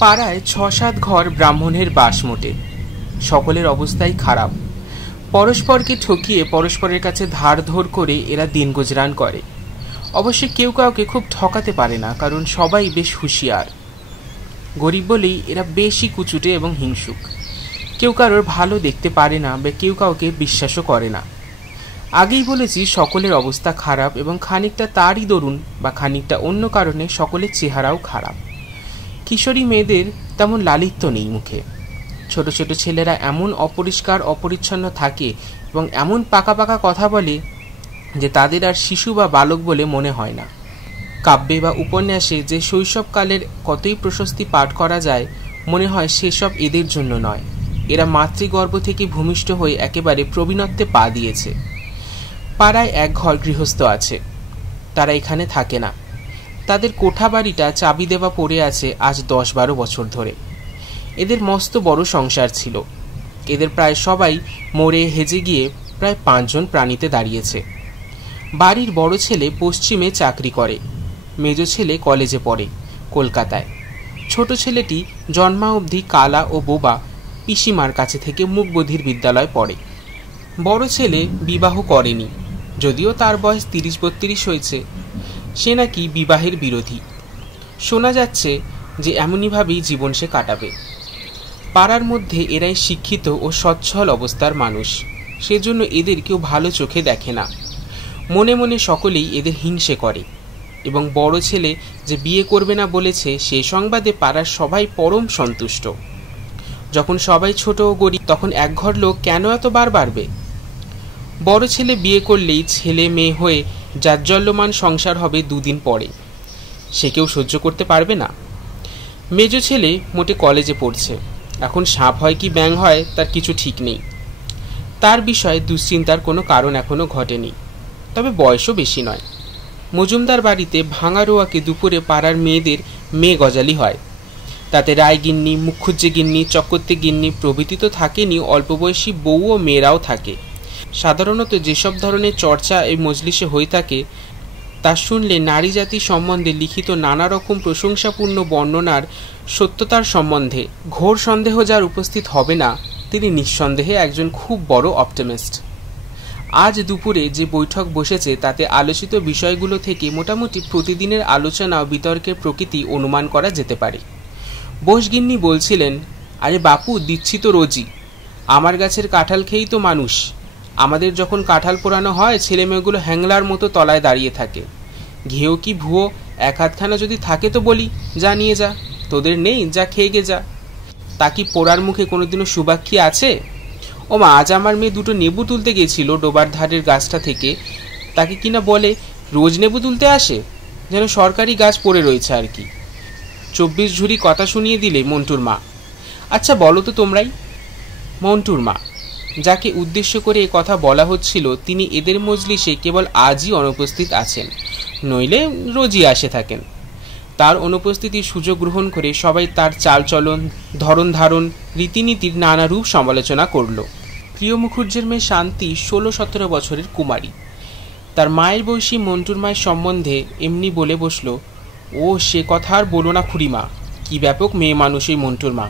পাড়ায় ৬-৭ ঘর ব্রাহ্মণের বাস মোটে। সকলের অবস্থাই খারাপ। পরস্পরকে ঠকিয়ে পরস্পরের কাছে ধার ধর করে এরা দিন গুজরান করে। অবশ্য কেউ কাউকে খুব ঠকাতে পারে না, কারণ সবাই বেশ হুঁশিয়ার। গরিব বলেই এরা বেশি কুচুটে এবং হিংসুক। কেউ কারোর ভালো দেখতে পারে না বা কেউ কাউকে বিশ্বাসও করে না। আগেই বলেছি সকলের অবস্থা খারাপ, এবং খানিকটা তারই দরুন বা খানিকটা অন্য কারণে সকলের চেহারাও খারাপ। কিশোরী মেয়েদের তেমন লালিত্য নেই মুখে। ছোট ছোট ছেলেরা এমন অপরিষ্কার অপরিচ্ছন্ন থাকে এবং এমন পাকা পাকা কথা বলে যে তাদের আর শিশু বা বালক বলে মনে হয় না। কাব্যে বা উপন্যাসে যে শৈশবকালের কতই প্রশস্তি পাঠ করা যায়, মনে হয় সেসব এদের জন্য নয়। এরা মাতৃগর্ভ থেকে ভূমিষ্ঠ হয়ে একেবারে প্রবীণত্বে পা দিয়েছে। পাড়ায় এক ঘর গৃহস্থ আছে, তারা এখানে থাকে না। তাদের কোঠা বাড়িটা চাবি দেওয়া পড়ে আছে আজ 10-12 বছর ধরে। এদের মস্ত বড় সংসার ছিল। এদের প্রায় সবাই মরে হেজে গিয়ে প্রায় 5 জন প্রাণীতে দাঁড়িয়েছে। বাড়ির বড় ছেলে পশ্চিমে চাকরি করে, মেজ ছেলে কলেজে পড়ে কলকাতায়, ছোট ছেলেটি জন্মা অবধি কালা ও বোবা পিসিমার কাছে থেকে মুখবধির বিদ্যালয় পড়ে। বড় ছেলে বিবাহ করেনি, যদিও তার বয়স 30-32 হয়েছে। সে নাকি বিবাহের বিরোধী। শোনা যাচ্ছে যে এমনইভাবেই জীবন সে কাটাবে। পাড়ার মধ্যে এরাই শিক্ষিত ও সচ্ছল অবস্থার মানুষ, সেজন্য এদের কেউ ভালো চোখে দেখে না। মনে মনে সকলেই এদের হিংসে করে, এবং বড় ছেলে যে বিয়ে করবে না বলেছে সে সংবাদে পাড়ার সবাই পরম সন্তুষ্ট। যখন সবাই ছোট ও গরিব, তখন এক ঘর লোক কেন এত বার বাড়বে? বড় ছেলে বিয়ে করলেই ছেলে মেয়ে হয়ে জাজ্জল্যমান সংসার হবে 2 দিন পরে, সে কেউ সহ্য করতে পারবে না। মেজ ছেলে মোটে কলেজে পড়ছে, এখন সাপ হয় কি ব্যাঙ হয় তার কিছু ঠিক নেই। তার বিষয়ে দুশ্চিন্তার কোনো কারণ এখনো ঘটেনি, তবে বয়সও বেশি নয়। মজুমদার বাড়িতে ভাঙা রোয়াকে দুপুরে পাড়ার মেয়েদের মেয়ে গজালি হয়। তাতে রায় গিন্নি, মুখুজ্জে গিন্নি, চক্করতে গিন্নি প্রভৃতি তো থাকেনি, অল্প বয়সী বউ ও মেয়েরাও থাকে। সাধারণত যেসব ধরনের চর্চা এই মজলিসে হয়ে থাকে তা শুনলে নারী জাতি সম্বন্ধে লিখিত নানা রকম প্রশংসাপূর্ণ বর্ণনার সত্যতার সম্বন্ধে ঘোর সন্দেহ যার উপস্থিত হবে না, তিনি নিঃসন্দেহে একজন খুব বড় অপটিমিস্ট। আজ দুপুরে যে বৈঠক বসেছে তাতে আলোচিত বিষয়গুলো থেকে মোটামুটি প্রতিদিনের আলোচনা ও বিতর্কের প্রকৃতি অনুমান করা যেতে পারে। বোসগিন্নি বলছিলেন, আরে বাপু, দিচ্ছি তো রোজই, আমার গাছের কাঁঠাল খেয়েই তো মানুষ। আমাদের যখন কাঁঠাল পোড়ানো হয় ছেলেমেয়েগুলো হ্যাংলার মতো তলায় দাঁড়িয়ে থাকে। ঘেও কি ভুয়ো 1 হাতখানা যদি থাকে তো বলি, যা নিয়ে যা, তোদের নেই যা খেয়ে গে যা। তা কি পোড়ার মুখে কোনোদিনও সুবাক্ষী আছে? ও মা, আজ আমার মেয়ে 2টো নেবু তুলতে গেছিল ডোবার ধারের গাছটা থেকে, তাকে কিনা বলে রোজ নেবু তুলতে আসে, যেন সরকারি গাছ পড়ে রয়েছে আর কি। 24 ঝুড়ি কথা শুনিয়ে দিলে মন্টুর মা। আচ্ছা বলো তো তোমরাই। মন্টুর মা, যাকে উদ্দেশ্য করে এ কথা বলা হচ্ছিল, তিনি এদের মজলিসে কেবল আজই অনুপস্থিত আছেন, নইলে রোজই আসে থাকেন। তার অনুপস্থিতির সুযোগ গ্রহণ করে সবাই তার চালচলন, ধরন ধারণ, রীতিনীতির নানা রূপ সমালোচনা করল। প্রিয় মুখুজ্জের মেয়ে শান্তি 16-17 বছরের কুমারী। তার মায়ের বয়সী মন্টুর মায়ের সম্বন্ধে এমনি বলে বসল, ও সে কথা আর বলো না খুড়িমা, কি ব্যাপক মেয়ে মানুষ এই মন্টুর মা।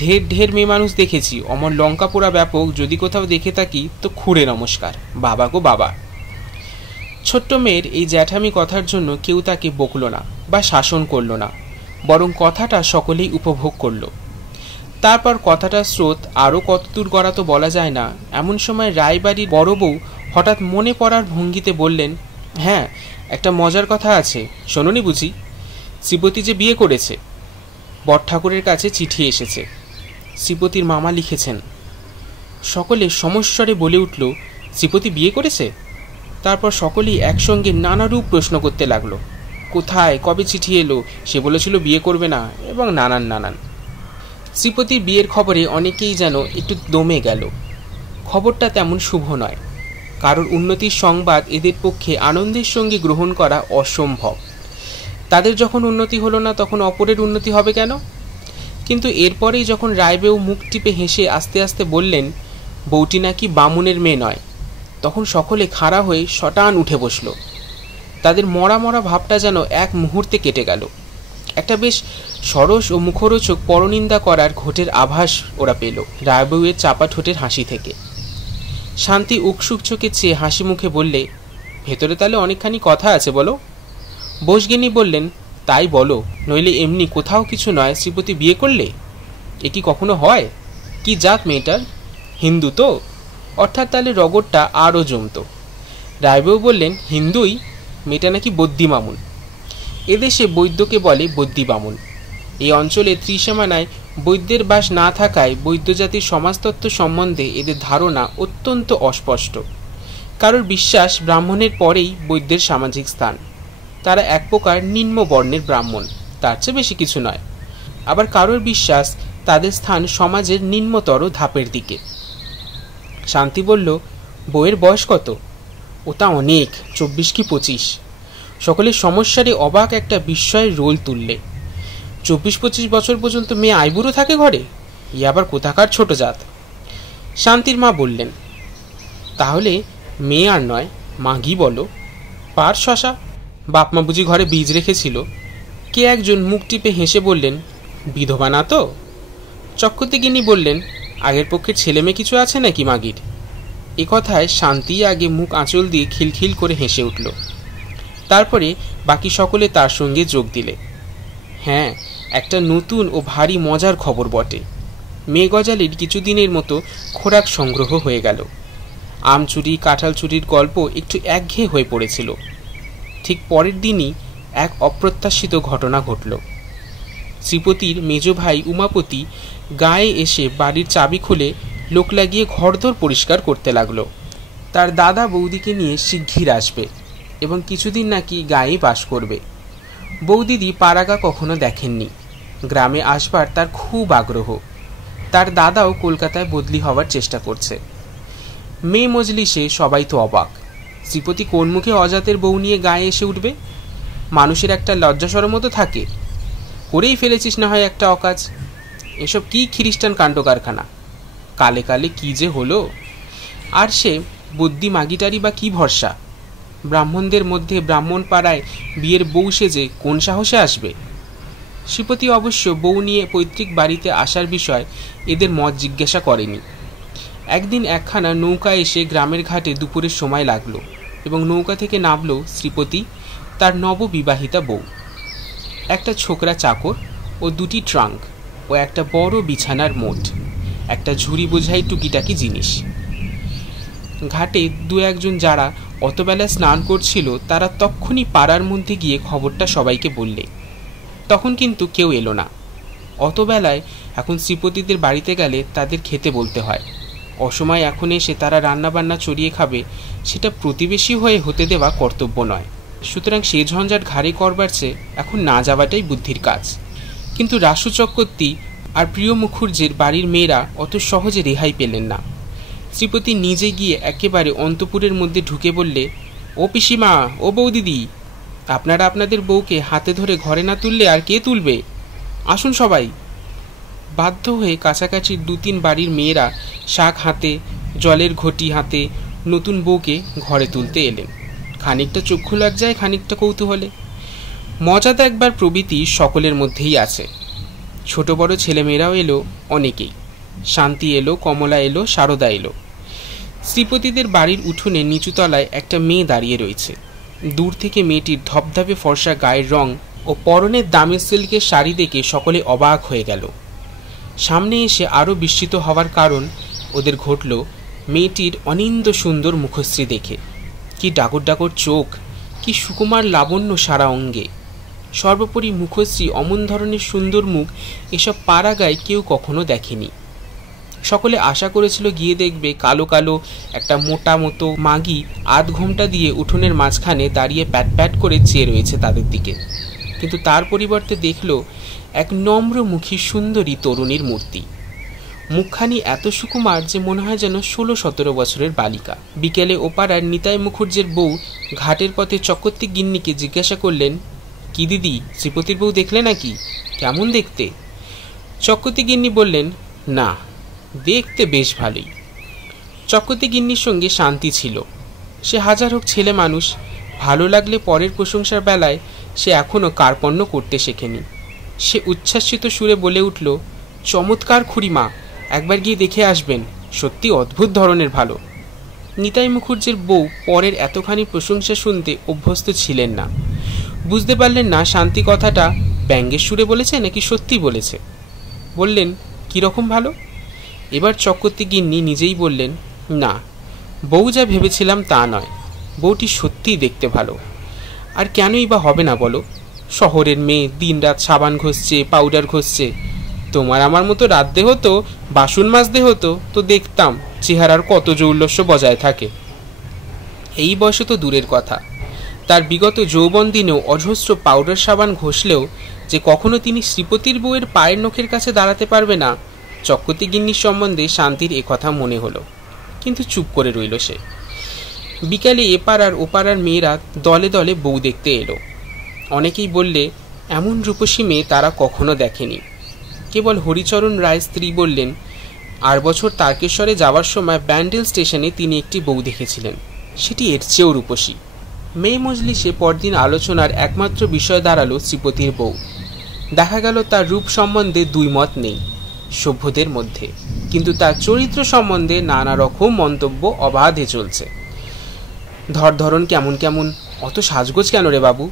ঢের ঢের মেয়ে মানুষ দেখেছি, অমর লঙ্কা পোড়া ব্যাপক যদি কোথাও দেখে থাকি তো খুঁড়ে নমস্কার, বাবা গো বাবা। ছোট্ট মেয়ের এই জ্যাঠামি কথার জন্য কেউ তাকে বকল না বা শাসন করল না, বরং কথাটা সকলেই উপভোগ করল। তারপর কথাটার স্রোত আরও কতদূর গড়া তো বলা যায় না, এমন সময় রায়বাড়ির বড় বউ হঠাৎ মনে পড়ার ভঙ্গিতে বললেন, হ্যাঁ, একটা মজার কথা আছে, শোনোনি বুঝি? শ্রীপতি যে বিয়ে করেছে। বড়ঠাকুরের কাছে চিঠি এসেছে, শ্রীপতির মামা লিখেছেন। সকলে সমস্বরে বলে উঠল, শ্রীপতি বিয়ে করেছে? তারপর সকলেই একসঙ্গে নানারূপ প্রশ্ন করতে লাগলো, কোথায়, কবে চিঠি এলো, সে বলেছিল বিয়ে করবে না, এবং নানান। শ্রীপতির বিয়ের খবরে অনেকেই যেন একটু দমে গেল। খবরটা তেমন শুভ নয়। কারোর উন্নতির সংবাদ এদের পক্ষে আনন্দের সঙ্গে গ্রহণ করা অসম্ভব। তাদের যখন উন্নতি হলো না তখন অপরের উন্নতি হবে কেন? কিন্তু এরপরেই যখন রায়বেউ মুখ টিপে হেসে আস্তে আস্তে বললেন বউটি নাকি বামুনের মেয়ে নয়, তখন সকলে খাড়া হয়ে শটান উঠে বসল। তাদের মরা মরা ভাবটা যেন এক মুহূর্তে কেটে গেল। একটা বেশ সরস ও মুখরোচক পরনিন্দা করার ঘোটের আভাস ওরা পেল রায়বউয়ের চাপা ঠোঁটের হাসি থেকে। শান্তি উকসুক চোখে চেয়ে হাসি মুখে বললে, ভেতরে তাহলে অনেকখানি কথা আছে, বলো। বোসগিনি বললেন, তাই বলো, নইলে এমনি কোথাও কিছু নয়, শ্রীপতি বিয়ে করলে? এ কি কখনো হয়? কি জাত মেয়েটার? হিন্দু তো? অর্থাৎ তাহলে রগরটা আরও জমত। রায়বউ বললেন, হিন্দুই? মেয়েটা নাকি বদ্যি মামুন। এদেশে বৈদ্যকে বলে বদ্যি বামুন। এই অঞ্চলে ত্রিসীমানায় বৈদ্যের বাস না থাকায় বৈদ্য জাতির সমাজতত্ত্ব সম্বন্ধে এদের ধারণা অত্যন্ত অস্পষ্ট। কারোর বিশ্বাস ব্রাহ্মণের পরেই বৈদ্যের সামাজিক স্থান। তারা এক প্রকার নিম্ন বর্ণের ব্রাহ্মণ, তার চেয়ে বেশি কিছু নয়। আবার কারোর বিশ্বাস তাদের স্থান সমাজের নিম্নতর ধাপের দিকে। শান্তি বলল, বউয়ের বয়স কত? ওটা অনেক, 24 কি 25। সকলের সমস্যারে অবাক একটা বিস্ময়ের রোল তুললে। 24-25 বছর পর্যন্ত মেয়ে আইবুড়ো থাকে ঘরে? ই আবার কোথাকার ছোট জাত? শান্তির মা বললেন, তাহলে মেয়ে আর নয়, মাগি বলো। পার শশা। বাপমা বুঝি ঘরে বীজ রেখেছিল? কে একজন মুখ টিপে হেসে বললেন, বিধবা না তো? চক্রবর্তীগিন্নি বললেন, আগের পক্ষের ছেলে মেয়ে কিছু আছে নাকি মাগির? এ কথায় শান্তি আগে মুখ আঁচল দিয়ে খিলখিল করে হেসে উঠল। তারপরে বাকি সকলে তার সঙ্গে যোগ দিলে। হ্যাঁ, একটা নতুন ও ভারী মজার খবর বটে। মেয়ে গজালির কিছুদিনের মতো খোরাক সংগ্রহ হয়ে গেল। আম চুরি কাঁঠাল চুরির গল্প একটু একঘেয়ে হয়ে পড়েছিল। ঠিক পরের দিনই এক অপ্রত্যাশিত ঘটনা ঘটল। শ্রীপতির মেজ ভাই উমাপতি গায়ে এসে বাড়ির চাবি খুলে লোক লাগিয়ে ঘরদোর পরিষ্কার করতে লাগলো। তার দাদা বৌদিকে নিয়ে শিগগির আসবে এবং কিছুদিন নাকি গায়েই বাস করবে। বৌদিদি পাড়াগা কখনো দেখেননি। গ্রামে আসবার তার খুব আগ্রহ। তার দাদাও কলকাতায় বদলি হওয়ার চেষ্টা করছে। মেয়ে মজলিসে সবাই তো অবাক। শ্রীপতি কোন মুখে অজাতের বউ নিয়ে গায়ে এসে উঠবে? মানুষের একটা লজ্জাসরম মতো থাকে। করেই ফেলেছিস না হয় একটা অকাজ। এসব কি খ্রিস্টান কাণ্ড কারখানা? কালে কালে কি যে হলো। আর সে বুদ্ধি মাগিটারি বা কি ভরসা? ব্রাহ্মণদের মধ্যে ব্রাহ্মণ পাড়ায় বিয়ের বউ সেজে কোন সাহসে আসবে? শ্রীপতি অবশ্য বউ নিয়ে পৈতৃক বাড়িতে আসার বিষয় এদের মত জিজ্ঞাসা করেনি। একদিন একখানা নৌকা এসে গ্রামের ঘাটে দুপুরের সময় লাগলো এবং নৌকা থেকে নামলো শ্রীপতি, তার নববিবাহিতা বউ, একটা ছোকরা চাকর ও দুটি ট্রাঙ্ক ও একটা বড় বিছানার মোট, একটা ঝুড়ি বোঝাই টুকিটাকি জিনিস। ঘাটে দু একজন যারা অতবেলা স্নান করছিল তারা তক্ষুনি পাড়ার মধ্যে গিয়ে খবরটা সবাইকে বললে। তখন কিন্তু কেউ এলো না। অতবেলায় এখন শ্রীপতিদের বাড়িতে গেলে তাদের খেতে বলতে হয়। অসময় এখন এসে তারা রান্নাবান্না চড়িয়ে খাবে, সেটা প্রতিবেশী হয়ে হতে দেওয়া কর্তব্য নয়। সুতরাং সে ঝঞ্ঝাট ঘাড়ে করবার চেয়ে এখন না যাওয়াটাই বুদ্ধির কাজ। কিন্তু রাসু চক্রবর্তী আর প্রিয় মুখুর্জের বাড়ির মেয়েরা অত সহজে রেহাই পেলেন না। শ্রীপতি নিজে গিয়ে একেবারে অন্তপুরের মধ্যে ঢুকে বললে, ও পিসিমা, ও বৌদিদি, আপনারা আপনাদের বউকে হাতে ধরে ঘরে না তুললে আর কে তুলবে? আসুন সবাই। বাধ্য হয়ে কাছাকাছি 2-3 বাড়ির মেয়েরা শাক হাতে, জলের ঘটি হাতে নতুন বউকে ঘরে তুলতে এলেন। খানিকটা চক্ষু লজ্জায়, খানিকটা কৌতূহলে। মজা দেখবার প্রবৃত্তি সকলের মধ্যেই আছে। ছোট বড় ছেলেমেয়েরাও এলো অনেকেই। শান্তি এলো, কমলা এলো, সারদা এলো। শ্রীপতিদের বাড়ির উঠোনে নিচুতলায় একটা মেয়ে দাঁড়িয়ে রয়েছে। দূর থেকে মেয়েটির ধপধপে ফর্সা গায়ের রং ও পরনের দামের সিল্কের শাড়ি দেখে সকলে অবাক হয়ে গেল। সামনে এসে আরও বিস্মিত হওয়ার কারণ ওদের ঘটল মেয়েটির অনিন্দ সুন্দর মুখশ্রী দেখে। কি ডাগর ডাগর চোখ, কি সুকুমার লাবণ্য সারা অঙ্গে। সর্বোপরি মুখশ্রী অমন ধরনের সুন্দর মুখ এসব পাড়াগায় কেউ কখনো দেখেনি। সকলে আশা করেছিল গিয়ে দেখবে কালো কালো একটা মোটা মতো মাগি আধ ঘোমটা দিয়ে উঠোনের মাঝখানে দাঁড়িয়ে প্যাট প্যাট করে চেয়ে রয়েছে তাদের দিকে। কিন্তু তার পরিবর্তে দেখল এক নম্রমুখী সুন্দরী তরুণীর মূর্তি। মুখখানি এত সুকুমার যে মনে হয় যেন 16-17 বছরের বালিকা। বিকেলে ওপাড়ার নিতাই মুখুর্জের বউ ঘাটের পথে চক্রবর্তী গিন্নিকে জিজ্ঞাসা করলেন, কি দিদি, শ্রীপতির বউ দেখলে নাকি? কেমন দেখতে? চক্রবর্তী গিন্নি বললেন, না, দেখতে বেশ ভালোই। চক্রবর্তী গিন্নির সঙ্গে শান্তি ছিল। সে হাজার হোক ছেলে মানুষ, ভালো লাগলে পরের প্রশংসার বেলায় সে এখনও কার্পণ্য করতে শেখেনি। সে উচ্ছ্বাসিত সুরে বলে উঠল, চমৎকার খুড়িমা, একবার গিয়ে দেখে আসবেন, সত্যি অদ্ভুত ধরনের ভালো। নিতাই মুখুজ্জের বউ পরের এতখানি প্রশংসা শুনতে অভ্যস্ত ছিলেন না। বুঝতে পারলেন না শান্তি কথাটা ব্যঙ্গের সুরে বলেছে নাকি সত্যি বলেছে। বললেন, কীরকম ভালো? এবার চক্রবর্তী গিন্নি নিজেই বললেন, না, বউ যা ভেবেছিলাম তা নয়, বউটি সত্যিই দেখতে ভালো। আর কেনই বা হবে না বলো? শহরের মেয়ে দিনরাত সাবান ঘষছে, পাউডার ঘষছে। তোমার আমার মতো রাত দেহ তো, বাসন মাজতে হতো তো দেখতাম চেহারার কত জৌলস্য বজায় থাকে। এই বয়সে তো দূরের কথা, তার বিগত যৌবন দিনেও অজস্র পাউডার সাবান ঘষলেও যে কখনো তিনি শ্রীপতির বউয়ের পায়ের নখের কাছে দাঁড়াতে পারবে না, চক্রবর্তী গিন্নির সম্বন্ধে শান্তির একথা মনে হলো, কিন্তু চুপ করে রইল সে। বিকালে এপাড়ার ওপাড়ার মেয়েরা দলে দলে বউ দেখতে এলো। অনেকেই বললে এমন রূপসী মেয়ে তারা কখনো দেখেনি। কেবল হরিচরণ রায় স্ত্রী বললেন, আর বছর তারকেশ্বরে যাওয়ার সময় ব্যান্ডেল স্টেশনে তিনি একটি বউ দেখেছিলেন, সেটি এর চেয়েও রূপসী। মেয়ে মজলিসে পরদিন আলোচনার একমাত্র বিষয় দাঁড়ালো শ্রীপতির বউ। দেখা গেল তার রূপ সম্বন্ধে দুই মত নেই সভ্যদের মধ্যে, কিন্তু তার চরিত্র সম্বন্ধে নানা রকম মন্তব্য অবাধে চলছে। ধরন কেমন কেমন, অত সাজগোজ কেন রে বাবু?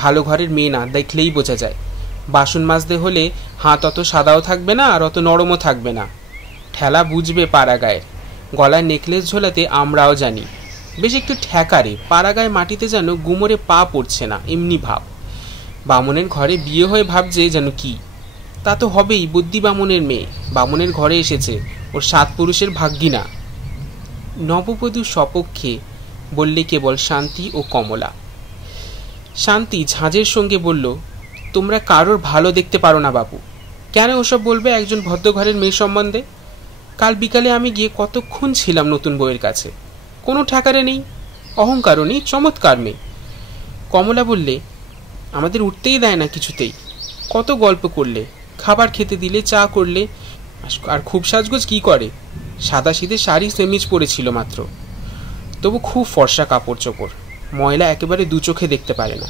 ভালো ঘরের মেয়ে না, দেখলেই বোঝা যায়। বাসন মাজতে হলে হাত অত সাদাও থাকবে না আর অত নরমও থাকবে না, ঠেলা বুঝবে পাড়া গায়ের। গলায় নেকলেস ঝোলাতে আমরাও জানি, বেশ একটু ঠেকারে, পাড়া গায়ে মাটিতে যেন গুমরে পা পড়ছে না, এমনি ভাব। বামুনের ঘরে বিয়ে হয়ে ভাবছে যেন কি, তা তো হবেই, বুদ্ধি বামুনের মেয়ে, বামুনের ঘরে এসেছে, ওর 7 পুরুষের ভাগ্যি না। নববধূ সপক্ষে বললে কেবল শান্তি ও কমলা। শান্তি ঝাঁঝের সঙ্গে বলল, তোমরা কারোর ভালো দেখতে পারো না বাবু, কেন ওসব বলবে একজন ভদ্রঘরের মেয়ে সম্বন্ধে? কাল বিকালে আমি গিয়ে কতক্ষণ ছিলাম নতুন বউয়ের কাছে, কোনো ঠেকারে নেই, অহংকারও নেই, চমৎকার মেয়ে। কমলা বললে, আমাদের উঠতেই দেয় না কিছুতেই, কত গল্প করলে, খাবার খেতে দিলে, চা করলে, আর খুব সাজগোজ কি করে, সাদা শীতে শাড়ি সেমিজ পরেছিল মাত্র, তবু খুব ফর্সা কাপড় চোপড়, ময়লা একেবারে দু চোখে দেখতে পারে না।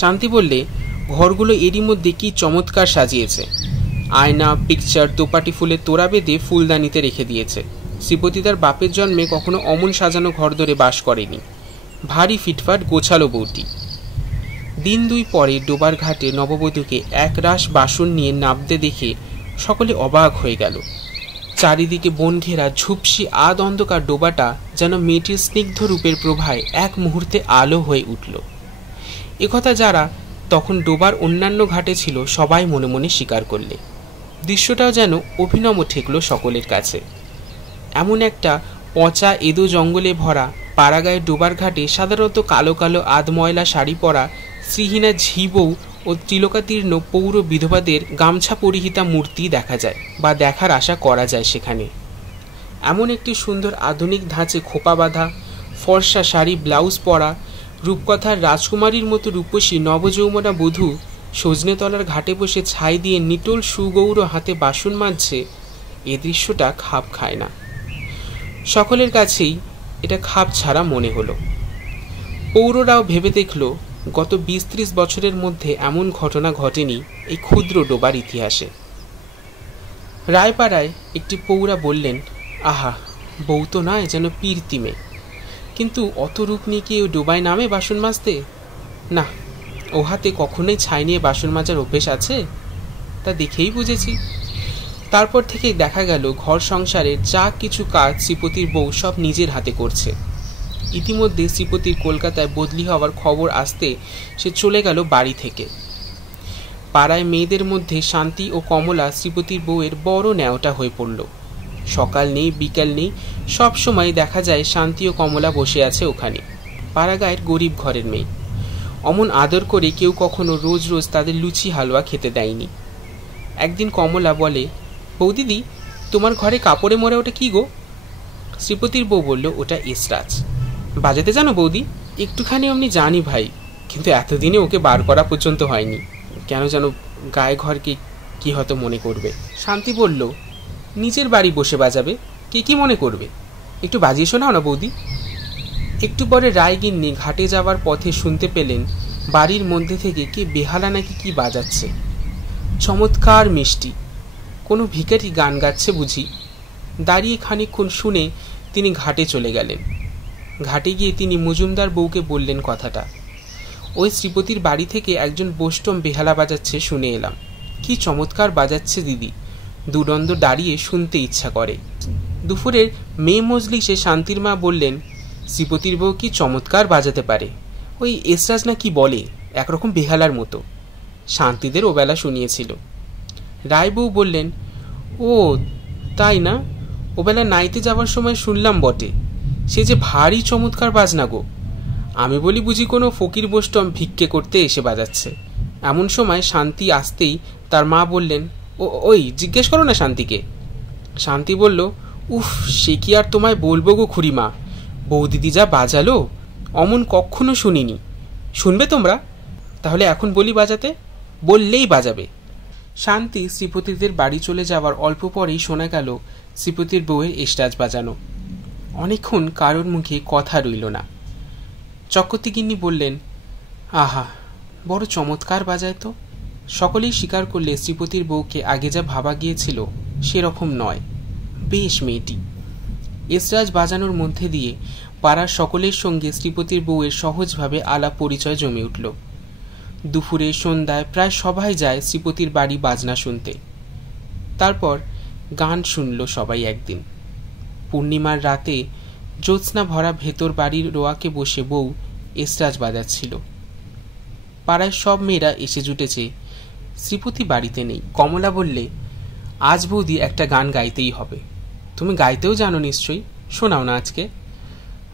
শান্তি বললে, ঘরগুলো এরই মধ্যে কি চমৎকার সাজিয়েছে, আয়না, পিকচার, দোপাটি ফুলের তোড়া বেঁধে ফুলদানিতে রেখে দিয়েছে। শ্রীপতি তার বাপের জন্মে কখনো অমন সাজানো ঘর ধরে বাস করেনি, ভারী ফিটফাট গোছালো বউটি। দিন 2 পরে ডোবার ঘাটে নববধূকে একরাশ বাসন নিয়ে নাবতে দেখে সকলে অবাক হয়ে গেল। চারিদিকে বন ঘেরা ঝুপসি আধ অন্ধকার ডোবাটা যেন মেয়েটির স্নিগ্ধ রূপের প্রভায় এক মুহূর্তে আলো হয়ে উঠল। একথা যারা তখন ডোবার অন্যান্য ঘাটে ছিল সবাই মনে মনে স্বীকার করলে। দৃশ্যটাও যেন অভিনব ঠেকল সকলের কাছে। এমন একটা পচা এদো জঙ্গলে ভরা পাড়াগাঁয়ের ডোবার ঘাটে সাধারণত কালো কালো আধময়লা শাড়ি পরা শ্রীহীনা ঝিবৌ ও তিলকাতীর্ণ পৌর বিধবাদের গামছা পরিহিতা মূর্তি দেখা যায় বা দেখার আশা করা যায়। সেখানে এমন একটি সুন্দর আধুনিক ধাঁচে খোপা বাঁধা, ফর্সা শাড়ি ব্লাউজ পরা, রূপকথার রাজকুমারীর মতো রূপসী নবযৌবনা বধূ সজনেতলার ঘাটে বসে ছাই দিয়ে নিটোল সুগৌর হাতে বাসন মাজছে, এ দৃশ্যটা খাপ খায় না। সকলের কাছেই এটা খাপ ছাড়া মনে হলো। পৌররাও ভেবে দেখল, গত 20-30 বছরের মধ্যে এমন ঘটনা ঘটেনি এই ক্ষুদ্র ডোবার ইতিহাসে। রায়পাড়ায় একটি পৌরা বললেন, আহা, বউ তো নয়, যেন পীরতি মেয়ে, কিন্তু অত রূপ নিয়ে কি ডোবায় নামে বাসন মাজতে? না, ও হাতে কখনোই ছাই নিয়ে বাসন মাজার অভ্যেস আছে, তা দেখেই বুঝেছি। তারপর থেকে দেখা গেল ঘর সংসারের যা কিছু কাজ শ্রীপতির বউ সব নিজের হাতে করছে। ইতিমধ্যে শ্রীপতির কলকাতায় বদলি হওয়ার খবর আসতে সে চলে গেল বাড়ি থেকে। পাড়ায় মেয়েদের মধ্যে শান্তি ও কমলা শ্রীপতির বউয়ের বড় ন্যাওটা হয়ে পড়ল। সকাল নেই বিকাল নেই, সব সময় দেখা যায় শান্তি ও কমলা বসে আছে ওখানে। পাড়াগাঁয়ের গরিব ঘরের মেয়ে, অমন আদর করে কেউ কখনো রোজ রোজ তাদের লুচি হালুয়া খেতে দেয়নি। একদিন কমলা বলে, বৌদিদি, তোমার ঘরে কাপড়ে মোড়া ওটা কি গো? শ্রীপতির বউ বলল, ওটা এসরাজ। বাজাতে জানো বৌদি? একটুখানি অমনি জানি ভাই, কিন্তু এতদিনে ওকে বার করা পর্যন্ত হয়নি, কেন যেন গায়ে ঘরকে কি হয়তো মনে করবে। শান্তি বলল, নিজের বাড়ি বসে বাজাবে, কে কি মনে করবে, একটু বাজিয়ে শোনাও না বৌদি। একটু পরে রায়গিন্নি ঘাটে যাওয়ার পথে শুনতে পেলেন বাড়ির মধ্যে থেকে কে বেহালা নাকি কি বাজাচ্ছে। চমৎকার মিষ্টি, কোনো ভিখারি গান গাচ্ছে বুঝি। দাঁড়িয়ে খানিকক্ষণ শুনে তিনি ঘাটে চলে গেলেন। ঘাটে গিয়ে তিনি মজুমদার বউকে বললেন কথাটা। ওই শ্রীপতির বাড়ি থেকে একজন বোস্টম বেহালা বাজাচ্ছে শুনে এলাম। কি চমৎকার বাজাচ্ছে দিদি, দুদণ্ড দাঁড়িয়ে শুনতে ইচ্ছা করে। দুপুরের মেয়ে মজলিসে শান্তির মা বললেন, শ্রীপতির বউ কি চমৎকার বাজাতে পারে, ওই এসরাজ না কি বলে, একরকম বেহালার মতো। শান্তিদের ওবেলা শুনিয়েছিল। রায়বউ বললেন, ও তাই না, ওবেলা নাইতে যাওয়ার সময় শুনলাম বটে, সে যে ভারী চমৎকার বাজনা গো। আমি বলি বুঝি কোনো ফকির বোস্টম ভিক্ষে করতে এসে বাজাচ্ছে। এমন সময় শান্তি আসতেই তার মা বললেন, ওই জিজ্ঞেস করো না শান্তিকে। শান্তি বলল, উফ, সে কি আর তোমায় বলবো গো খুড়িমা, বৌদিদি যা বাজালো অমন কখনো শুনিনি। শুনবে তোমরা? তাহলে এখন বলি বাজাতে? বললেই বাজাবে। শান্তি শ্রীপতিদের বাড়ি চলে যাওয়ার অল্প পরেই শোনা গেল শ্রীপতির বউয়ের এসরাজ বাজানো। অনেকক্ষণ কারোর মুখে কথা রইল না। চক্রবর্তীগিন্নি বললেন, আহা, বড় চমৎকার বাজায় তো। সকলেই স্বীকার করলে শ্রীপতির বউকে আগে যা ভাবা গিয়েছিল সেরকম নয়, বেশ মেয়েটি। এসরাজ বাজানোর মধ্যে দিয়ে পাড়ার সকলের সঙ্গে শ্রীপতির বউয়ের সহজভাবে আলাপ পরিচয় জমে উঠল। দুপুরে সন্ধ্যায় প্রায় সবাই যায় শ্রীপতির বাড়ি বাজনা শুনতে। তারপর গান শুনল সবাই একদিন। পূর্ণিমার রাতে জ্যোৎস্না ভরা ভেতর বাড়ির রোয়াকে বসে বউ এসরাজ বাজাচ্ছিল। পাড়ায় সব মেয়েরা এসে জুটেছে। শ্রীপতি বাড়িতে নেই। কমলা বললে, আজ বৌদি একটা গান গাইতেই হবে, তুমি গাইতেও জানো নিশ্চয়ই, শোনাও না আজকে।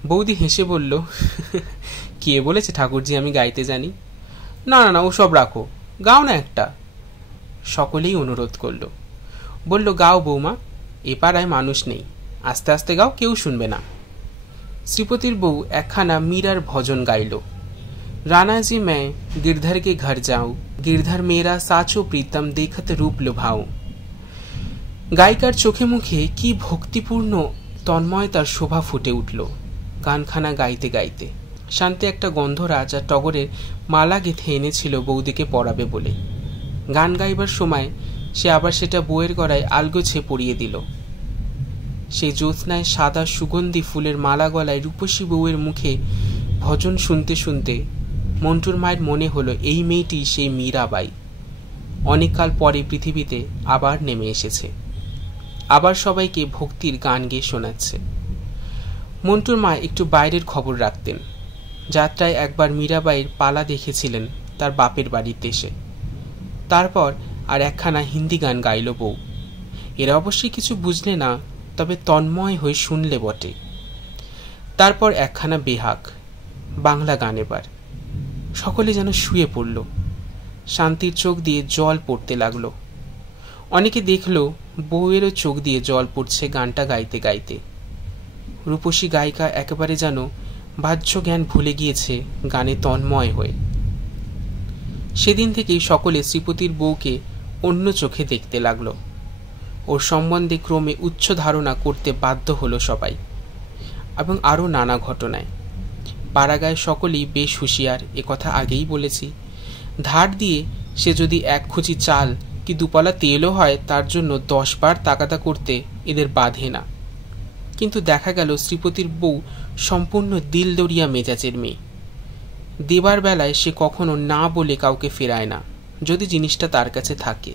বৌদি হেসে বলল, কে বলেছে ঠাকুরজি আমি গাইতে জানি? না না না, ও সব রাখো, গাও না একটা। সকলেই অনুরোধ করল। বলল, গাও বৌমা, এ পাড়ায় মানুষ নেই, আস্তে আস্তে গাও, কেউ শুনবে না। শ্রীপতির বউ একখানা মীরার ভজন গাইল। রানাজি मैं गिरधर के घर जाऊं, गिरधर मेरा साचो प्रीतम देखत रूप लुभाऊं। গায়িকার চোখে মুখে কি ভক্তিপূর্ণ তন্ময়তার শোভা ফুটে উঠল গানখানা গাইতে গাইতে। শান্তি একটা গন্ধরাজ আর টগরের মালা গেঁথে এনেছিল বৌদিকে পরাবে বলে। গান গাইবার সময় সে আবার সেটা বউয়ের গলায় আলগোছে পরিয়ে দিল। সেই জ্যোৎস্নায় সাদা সুগন্ধি ফুলের মালা গলায় রূপসী বউয়ের মুখে ভজন শুনতে শুনতে মন্টুর মায়ের মনে হলো এই মেয়েটি সেই মীরাবাই, অনেককাল পরে পৃথিবীতে আবার নেমে এসেছে, আবার সবাইকে ভক্তির গান গেয়ে শোনাচ্ছে। মন্টুর মা একটু বাইরের খবর রাখতেন। যাত্রায় একবার মীরাবাইয়ের পালা দেখেছিলেন তার বাপের বাড়িতে এসে। তারপর আর একখানা হিন্দি গান গাইল বউ। এরা অবশ্যই কিছু বুঝলে না, তবে তন্ময় হয়ে শুনলে বটে। তারপর একখানা বেহাগ বাংলা গান। এবার সকলে যেন শুয়ে পড়ল। শান্তির চোখ দিয়ে জল পড়তে লাগলো। অনেকে দেখল বউয়েরও চোখ দিয়ে জল পড়ছে গানটা গাইতে গাইতে। রূপসী গায়িকা একেবারে যেন বাহ্য জ্ঞান ভুলে গিয়েছে গানে তন্ময় হয়ে। সেদিন থেকেই সকলে শ্রীপতির বউকে অন্য চোখে দেখতে লাগলো। ওর সম্বন্ধে ক্রমে উচ্চ ধারণা করতে বাধ্য হলো সবাই, এবং আরও নানা ঘটনায়। পাড়াগায় সকলেই বেশ হুঁশিয়ার, একথা আগেই বলেছি। ধার দিয়ে সে যদি এক খুচি চাল কি দুপালা তেলও হয় তার জন্য 10 বার তাগাদা করতে এদের বাধে না। কিন্তু দেখা গেল শ্রীপতির বউ সম্পূর্ণ দিলদরিয়া মেজাজের মেয়ে। দেবার বেলায় সে কখনো না বলে কাউকে ফেরায় না, যদি জিনিসটা তার কাছে থাকে।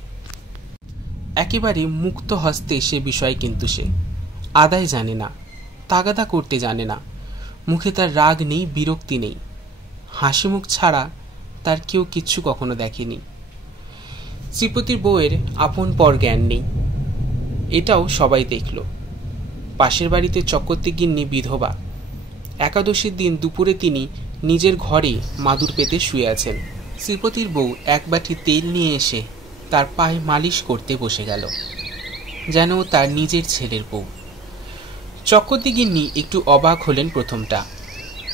একেবারে মুক্ত হস্তে সে বিষয়, কিন্তু সে আদায় জানে না, তাগাদা করতে জানে না। মুখে তার রাগ নেই, বিরক্তি নেই, হাসি মুখ ছাড়া তার কেউ কিচ্ছু কখনো দেখেনি। শ্রীপতির বউয়ের আপন পর জ্ঞান নেই, এটাও সবাই দেখল। পাশের বাড়িতে চক্রবর্তীগিন্নি বিধবা। একাদশীর দিন দুপুরে তিনি নিজের ঘরে মাদুর পেতে শুয়ে আছেন। শ্রীপতির বউ এক বাটি তেল নিয়ে এসে তার পায়ে মালিশ করতে বসে গেল, যেন তার নিজের ছেলের বউ। চক্রবর্তীগিন্নি একটু অবাক হলেন প্রথমটা।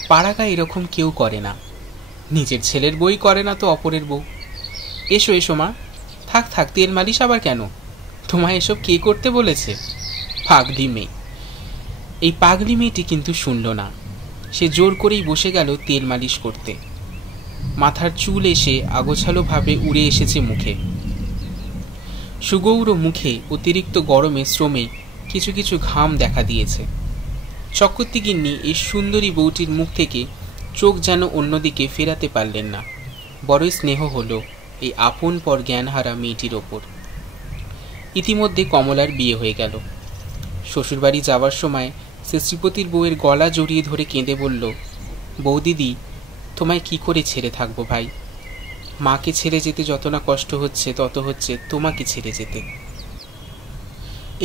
পাড়াগায় এরকম কেউ করে না, নিজের ছেলের বই করে না তো অপরের বউ। এসো এসো মা, থাক থাক, তেল মালিশ আবার কেন? তোমায় এসব কে করতে বলেছে? পাগলি মেয়ে। এই পাগলি মেয়েটি কিন্তু শুনল না। সে জোর করেই বসে গেল তেল মালিশ করতে। মাথার চুল এসে আগোছালোভাবে উড়ে এসেছে মুখে। সুগৌর মুখে অতিরিক্ত গরমে শ্রমে কিছু কিছু ঘাম দেখা দিয়েছে। চক্রবর্তীগিন্নি এই সুন্দরী বউটির মুখ থেকে চোখ যেন অন্যদিকে ফেরাতে পারলেন না। বড়ই স্নেহ হলো এই আপন পর জ্ঞানহারা মেয়েটির ওপর। ইতিমধ্যে কমলার বিয়ে হয়ে গেল। শ্বশুরবাড়ি যাওয়ার সময় সে শ্রীপতির বউয়ের গলা জড়িয়ে ধরে কেঁদে বলল, বৌদিদি, তোমায় কি করে ছেড়ে থাকবো ভাই? মাকে ছেড়ে যেতে যত না কষ্ট হচ্ছে তত হচ্ছে তোমাকে ছেড়ে যেতে।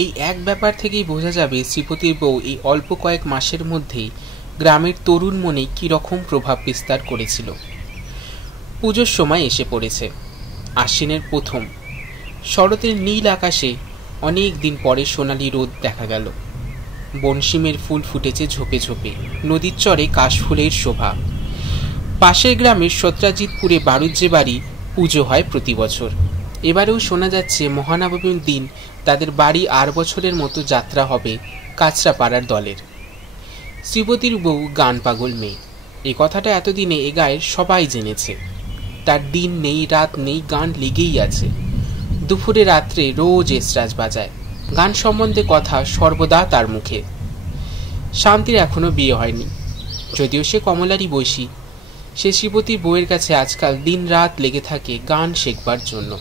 এই এক ব্যাপার থেকেই বোঝা যাবে শ্রীপতির বউ এই অল্প কয়েক মাসের মধ্যেই গ্রামের তরুণ মনে কীরকম প্রভাব বিস্তার করেছিল। পুজোর সময় এসে পড়েছে। আশ্বিনের প্রথম। শরতের নীল আকাশে অনেক দিন পরে সোনালি রোদ দেখা গেল। বনশিমের ফুল ফুটেছে ঝোপে ঝোপে, নদীর চরে কাশফুলের শোভা। পাশের গ্রামের সত্রাজিৎপুরে বাড়ুজ্যে বাড়ি পুজো হয় প্রতি বছর। এবারেও শোনা যাচ্ছে মহানবমীর দিন তাদের বাড়ি আর বছরের মতো যাত্রা হবে কাঁচরাপাড়ার দলের। শ্রীপতির বউ গান পাগল মেয়ে। এই কথাটা এতদিনে এ গায়ের সবাই জেনেছে। তার দিন নেই রাত নেই, গান লেগেই আছে। দুপুরে রাত্রে রোজ এসরাজ বাজায়। গান সম্বন্ধে কথা সর্বদা তার মুখে। শান্তির এখনো বিয়ে হয়নি, যদিও সে কমলারই বয়সী। সে শ্রীপতির বউয়ের কাছে আজকাল দিন রাত লেগে থাকে গান শেখবার জন্য।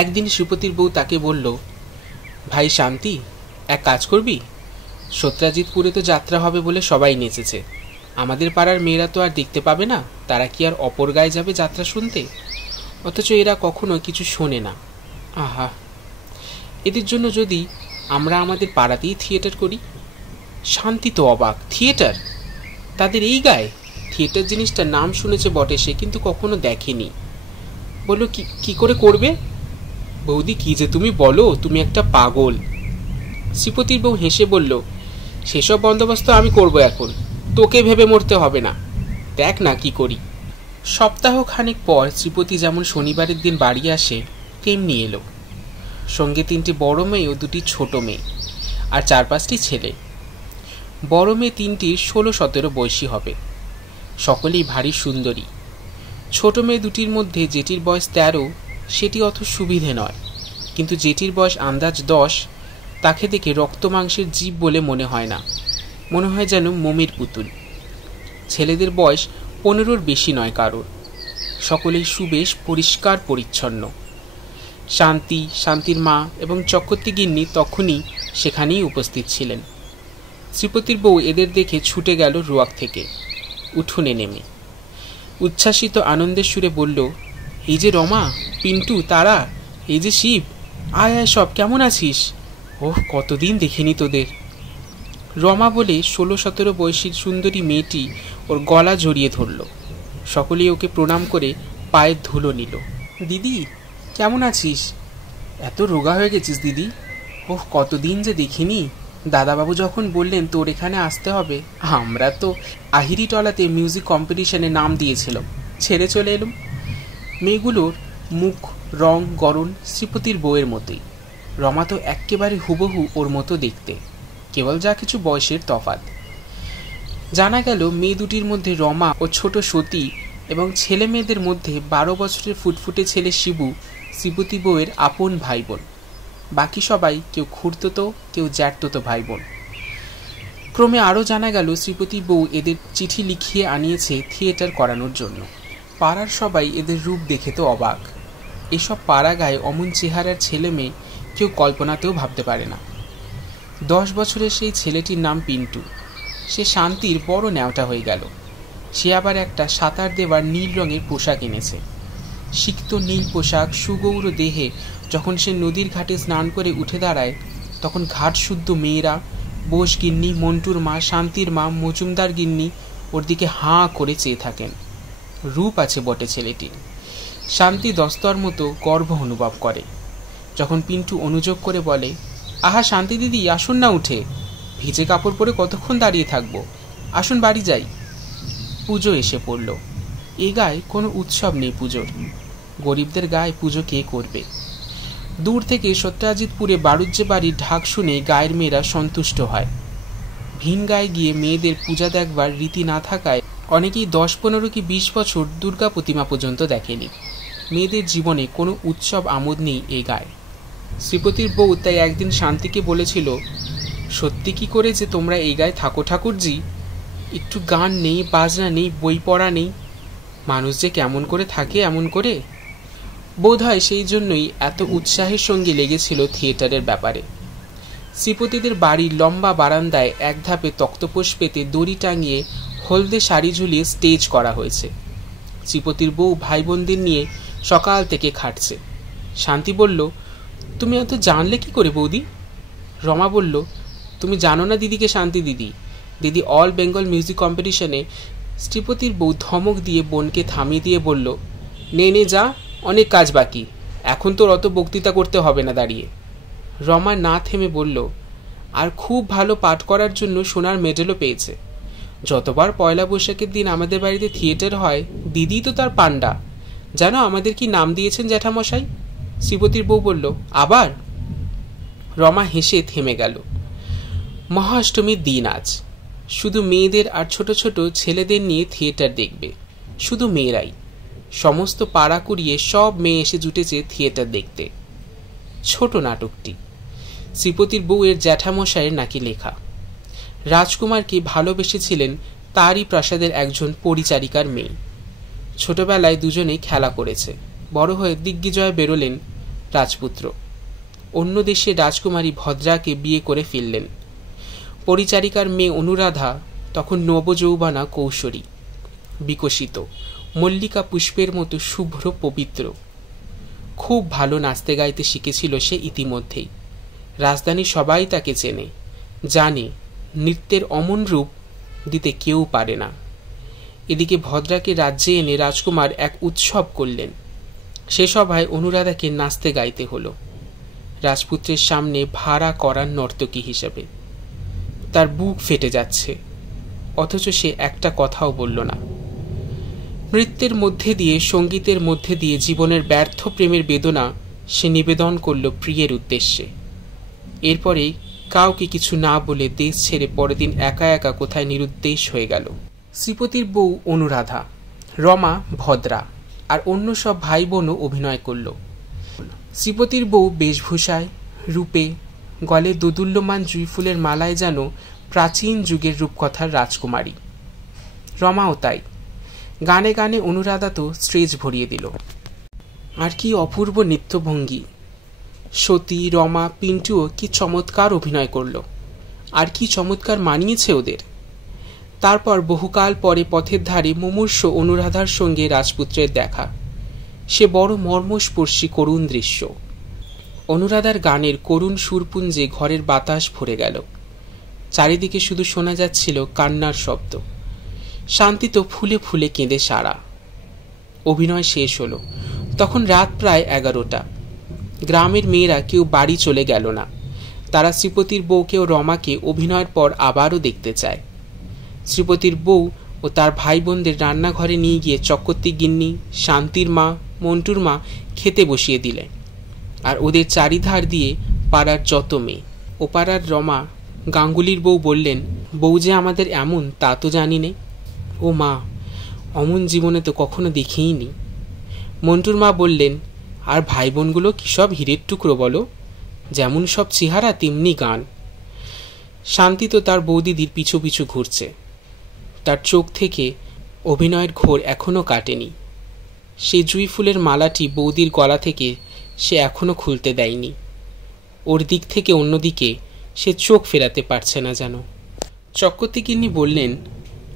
একদিন শ্রীপতির বউ তাকে বলল, ভাই শান্তি, এক কাজ করবি? সত্রাজিৎপুরে তো যাত্রা হবে বলে সবাই নেচেছে। আমাদের পাড়ার মেয়েরা তো আর দেখতে পাবে না, তারা কি আর অপর গায়ে যাবে যাত্রা শুনতে? অথচ এরা কখনো কিছু শোনে না। আহা, এদের জন্য যদি আমরা আমাদের পাড়াতেই থিয়েটার করি। শান্তি তো অবাক, থিয়েটার তাদের এই গায়ে? থিয়েটার জিনিসটার নাম শুনেছে বটে সে, কিন্তু কখনো দেখেনি। বলল, কি করে করবে? বৌদি, কি যে তুমি বলো, তুমি একটা পাগল। শ্রীপতির বউ হেসে বলল, সেসব বন্দোবস্ত আমি করব এখন, তোকে ভেবে মরতে হবে না, দেখ না কি করি। সপ্তাহ খানেক পর শ্রীপতি যেমন শনিবারের দিন বাড়ি আসে তেমনি এলো। সঙ্গে 3টি বড় মেয়ে ও 2টি ছোট মেয়ে, আর 4-5টি ছেলে। বড় মেয়ে 3টির 16-17 বয়সী হবে। সকলেই ভারী সুন্দরী। ছোট মেয়ে 2টির মধ্যে যেটির বয়স 13 সেটি অত সুবিধে নয়, কিন্তু যেটির বয়স আন্দাজ 10 তাকে দেখে রক্ত মাংসের জীব বলে মনে হয় না, মনে হয় যেন মোমের পুতুল। ছেলেদের বয়স 15-র বেশি নয় কারোর। সকলেই সুবেশ, পরিষ্কার পরিচ্ছন্ন। শান্তির মা এবং চক্রবর্তীগিন্নি তখনই সেখানেই উপস্থিত ছিলেন। শ্রীপতির বউ এদের দেখে ছুটে গেল রুয়াক থেকে উঠোনে নেমে। উচ্ছ্বাসিত আনন্দের সুরে বলল, এই যে রমা, পিন্টু, তারা, এই যে শিব, আয় আয় সব, কেমন আছিস? ওহ, কতদিন দেখিনি তোদের। রমা বলে 16-17 বয়সী সুন্দরী মেয়েটি ওর গলা জড়িয়ে ধরল। সকলেই ওকে প্রণাম করে পায়ের ধুলো নিল। দিদি, কেমন আছিস? এত রোগা হয়ে গেছিস দিদি। ওহ, কতদিন যে দেখিনি। দাদাবাবু যখন বললেন তোর এখানে আসতে হবে, আমরা তো আহিরিটলাতে মিউজিক কম্পিটিশনে নাম দিয়েছিলাম, ছেড়ে চলে এলাম। মেয়েগুলোর মুখ রং গড়ন শ্রীপতির বউয়ের মতোই। রমা তো একেবারে হুবহু ওর মতো দেখতে, কেবল যা কিছু বয়সের তফাৎ। জানা গেল মেয়ে 2টির মধ্যে রমা ও ছোট সতী এবং ছেলে মেয়েদের মধ্যে 12 বছরের ফুটফুটে ছেলে শিবু শ্রীপতি বউয়ের আপন ভাই বোন। বাকি সবাই কেউ খুড়তো, কেউ জ্যাঠতো ভাই বোন। ক্রমে আরও জানা গেল শ্রীপতি বউ এদের চিঠি লিখিয়ে আনিয়েছে থিয়েটার করানোর জন্য। পাড়ার সবাই এদের রূপ দেখে তো অবাক। এসব পাড়া গায়ে অমন চেহারার ছেলে মেয়ে কেউ কল্পনাতেও ভাবতে পারে না। 10 বছরের সেই ছেলেটির নাম পিন্টু। সে শান্তির বড় ন্যাওটা হয়ে গেল। সে আবার একটা সাঁতার দেওয়ার নীল রঙের পোশাক এনেছে। সিক্ত নীল পোশাক সুগৌর দেহে যখন সে নদীর ঘাটে স্নান করে উঠে দাঁড়ায়, তখন ঘাট শুদ্ধ মেয়েরা, বোস গিন্নি, মন্টুর মা, শান্তির মা, মজুমদার গিন্নি ওর দিকে হাঁ করে চেয়ে থাকেন। রূপ আছে বটে ছেলেটির। শান্তি দস্তর মতো গর্ব অনুভব করে যখন পিন্টু অনুযোগ করে বলে, আহা শান্তি দিদি, আসুন না উঠে, ভিজে কাপড় পরে কতক্ষণ দাঁড়িয়ে থাকবো, আসুন বাড়ি যাই। পুজো এসে পড়ল। এ গায়ে কোনো উৎসব নেই পুজোর। গরিবদের গায়ে পুজো কে করবে? দূর থেকে সত্রাজিৎপুরে বাড়ুজ্যে বাড়ির ঢাক শুনে গায়ের মেয়েরা সন্তুষ্ট হয়। ভিন গায়ে গিয়ে মেয়েদের পূজা দেখবার রীতি না থাকায় অনেকেই 10-15 কি 20 বছর দুর্গা প্রতিমা পর্যন্ত দেখেনি। মেয়েদের জীবনে কোনো উৎসব আমোদ নেই এই গায়ে। শ্রীপতির বউ তাই একদিন শান্তিকে বলেছিল, সত্যি কি করে যে তোমরা এই গায়ে থাকো ঠাকুরজি? একটু গান নেই, বাজনা নেই, বই পড়া নেই, মানুষ যে কেমন করে থাকে এমন করে। বোধ হয় সেই জন্যই এত উৎসাহের সঙ্গে লেগেছিল থিয়েটারের ব্যাপারে। শ্রীপতিদের বাড়ির লম্বা বারান্দায় এক ধাপে তক্তপোষ পেতে দড়ি টাঙিয়ে হলদে শাড়ি ঝুলিয়ে স্টেজ করা হয়েছে। শ্রীপতির বউ ভাই বোনদের নিয়ে সকাল থেকে খাটছে। শান্তি বলল, তুমি এত জানলে কি করে বৌদি? রমা বলল, তুমি জানো না দিদিকে শান্তি দিদি? দিদি অল বেঙ্গল মিউজিক কম্পিটিশনে। শ্রীপতির বউ ধমক দিয়ে বোনকে থামিয়ে দিয়ে বলল, নে নে যা, অনেক কাজ বাকি, এখন তোর অত বক্তৃতা করতে হবে না দাঁড়িয়ে। রমা না থেমে বলল, আর খুব ভালো পাঠ করার জন্য সোনার মেডেলও পেয়েছে। যতবার পয়লা বৈশাখের দিন আমাদের বাড়িতে থিয়েটার হয়, দিদি তো তার পান্ডা। জানো আমাদের কি নাম দিয়েছেন জ্যাঠামশাই? শ্রীপতির বউ বলল, আবার? রমা হেসে থেমে গেল। মহাষ্টমীর দিন আজ। শুধু মেয়েদের আর ছোট ছোট ছেলেদের নিয়ে থিয়েটার দেখবে, শুধু মেয়েরাই। সমস্ত পাড়া কুড়িয়ে সব মেয়ে এসে জুটেছে থিয়েটার দেখতে। ছোট নাটকটি শ্রীপতির বউয়ের জ্যাঠামশাইয়ের নাকি লেখা। রাজকুমারকে ভালোবেসেছিলেন তারই প্রাসাদের একজন পরিচারিকার মেয়ে। ছোটবেলায় দুজনেই খেলা করেছে, বড় হয়ে দিগ্বিজয়ে বেরোলেন রাজপুত্র। অন্য দেশে রাজকুমারী ভদ্রাকে বিয়ে করে ফেললেন। পরিচারিকার মেয়ে অনুরাধা তখন নবযৌবনা কৌশলী, বিকশিত, মল্লিকা পুষ্পের মতো শুভ্র পবিত্র। খুব ভালো নাচতে গাইতে শিখেছিল সে ইতিমধ্যেই। রাজধানী সবাই তাকে চেনে, জানে নৃত্যের অমন রূপ দিতে কেউ পারে না। এদিকে ভদ্রাকে রাজ্যে এনে রাজকুমার এক উৎসব করলেন। সে সভায় অনুরাধাকে নাচতে গাইতে হলো, রাজপুত্রের সামনে ভাড়া করার নর্তকী হিসেবে। তার বুক ফেটে যাচ্ছে, অথচ সে একটা কথাও বলল না। নৃত্যের মধ্যে দিয়ে, সঙ্গীতের মধ্যে দিয়ে জীবনের ব্যর্থ প্রেমের বেদনা সে নিবেদন করল প্রিয়ের উদ্দেশ্যে। এরপরে কাউকে কিছু না বলে দেশ ছেড়ে পরের দিন একা একা কোথায় নিরুদ্দেশ হয়ে গেল। শ্রীপতির বউ অনুরাধা, রমা, ভদ্রা আর অন্য সব ভাই বোনও অভিনয় করল। শ্রীপতির বউ বেশভূষায়, রূপে, গলে দোদুল্যমান জুঁইফুলের মালায় যেন প্রাচীন যুগের রূপকথার রাজকুমারী। রমাও তাই। গানে গানে অনুরাধা তো স্টেজ ভরিয়ে দিল। আর কি অপূর্ব নৃত্যভঙ্গি! সতী, রমা, পিন্টুও কি চমৎকার অভিনয় করল, আর কি চমৎকার মানিয়েছে ওদের। তারপর বহুকাল পরে পথের ধারে মুমূর্ষ অনুরাধার সঙ্গে রাজপুত্রের দেখা। সে বড় মর্মস্পর্শী করুণ দৃশ্য। অনুরাধার গানের করুণ সুরপুঞ্জে ঘরের বাতাস ভরে গেল। চারিদিকে শুধু শোনা যাচ্ছিল কান্নার শব্দ। শান্তি তো ফুলে ফুলে কেঁদে সারা। অভিনয় শেষ হলো। তখন রাত প্রায় 11টা। গ্রামের মেয়েরা কেউ বাড়ি চলে গেল না। তারা শ্রীপতির বউকে ও রমাকে অভিনয়ের পর আবারও দেখতে চায়। শ্রীপতির বউ ও তার ভাই বোনদের রান্নাঘরে নিয়ে গিয়ে চক্রবর্তী গিন্নি, শান্তির মা, মন্টুর মা খেতে বসিয়ে দিলেন। আর ওদের চারিধার দিয়ে পাড়ার যত মেয়ে। ও পাড়ার রমা, গাঙ্গুলির বউ বললেন, বউ যে আমাদের এমন তা তো জানি নে। ও মা, অমন জীবনে তো কখনো দেখিইনি। মন্টুর মা বললেন, আর ভাই বোনগুলো কি সব হীরের টুকরো বলো, যেমন সব চেহারা তেমনি গান। শান্তি তো তার বৌদিদির পিছু পিছু ঘুরছে। তার চোখ থেকে অভিনয়ের ঘোর এখনো কাটেনি। সেই জুঁই ফুলের মালাটি বৌদির গলা থেকে সে এখনো খুলতে দেয়নি। ওর দিক থেকে অন্যদিকে সে চোখ ফেরাতে পারছে না যেন। চক্রবর্তীগিন্নি বললেন,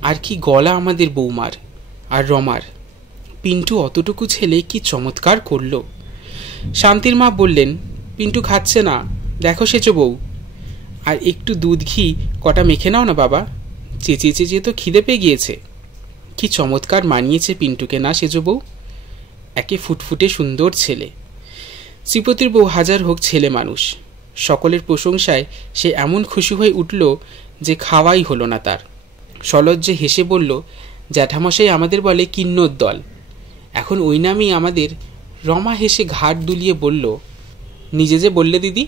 আর কি গলা আমাদের বৌমার আর রমার। পিন্টু অতটুকু ছেলে কি চমৎকার করল। শান্তির মা বললেন, পিন্টু খাচ্ছে না, দেখো সেচো বউ। আর একটু দুধ ঘি কটা মেখে নাও না বাবা, চেঁচিয়ে চেঁচিয়ে তো খিদে পেয়ে গিয়েছে। কি চমৎকার মানিয়েছে পিন্টুকে না সেজো বউ, একে ফুটফুটে সুন্দর ছেলে। শ্রীপতির বউ হাজার হোক ছেলে মানুষ, সকলের প্রশংসায় সে এমন খুশি হয়ে উঠল যে খাওয়াই হলো না তার। সলজ্জে হেসে বলল, জ্যাঠামশাই আমাদের বলে কিন্নর দল, এখন ওই নামই আমাদের। রমা হেসে ঘাট দুলিয়ে বলল, নিজে যে বললে দিদি,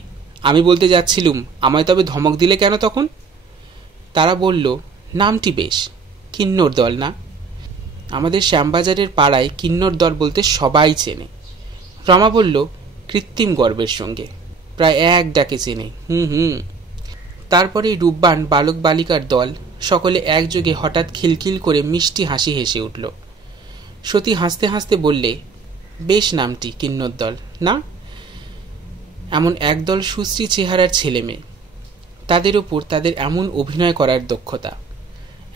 আমি বলতে যাচ্ছিলুম, আমায় তবে ধমক দিলে কেন তখন? তারা বলল, নামটি বেশ, কিন্নর দল না, আমাদের শ্যামবাজারের পাড়ায় কিন্নর দল বলতে সবাই চেনে। রমা বলল, কৃত্রিম গর্বের সঙ্গে, প্রায় এক ডাকে চেনে। তারপরে রূপবান বালক বালিকার দল সকলে একযোগে হঠাৎ খিলখিল করে মিষ্টি হাসি হেসে উঠল। সতী হাসতে হাসতে বললে, বেশ নামটি কিন্নর দল না? এমন একদল সুশ্রী চেহারার ছেলে মেয়ে, তাদের ওপর তাদের এমন অভিনয় করার দক্ষতা,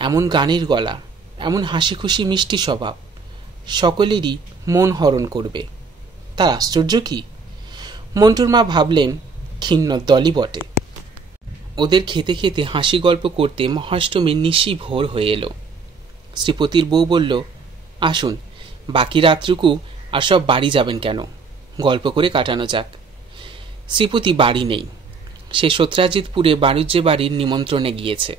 এমন গানের গলা, এমন হাসি খুশি মিষ্টি স্বভাব, সকলেরই মন হরণ করবে। তার আশ্চর্য কি? মন্টুর মা ভাবলেন, কিন্নর দলই বটে। ওদের খেতে খেতে হাসি গল্প করতে মহাষ্টমীর নিশি ভোর হয়ে এলো। শ্রীপতির বউ বলল, আসুন, বাকি রাতটুকু আর সব বাড়ি যাবেন কেন, গল্প করে কাটানো যাক। শ্রীপতি বাড়ি নেই, সে সত্রাজিৎপুরে বাণিজ্য বাড়ির নিমন্ত্রণে গিয়েছে।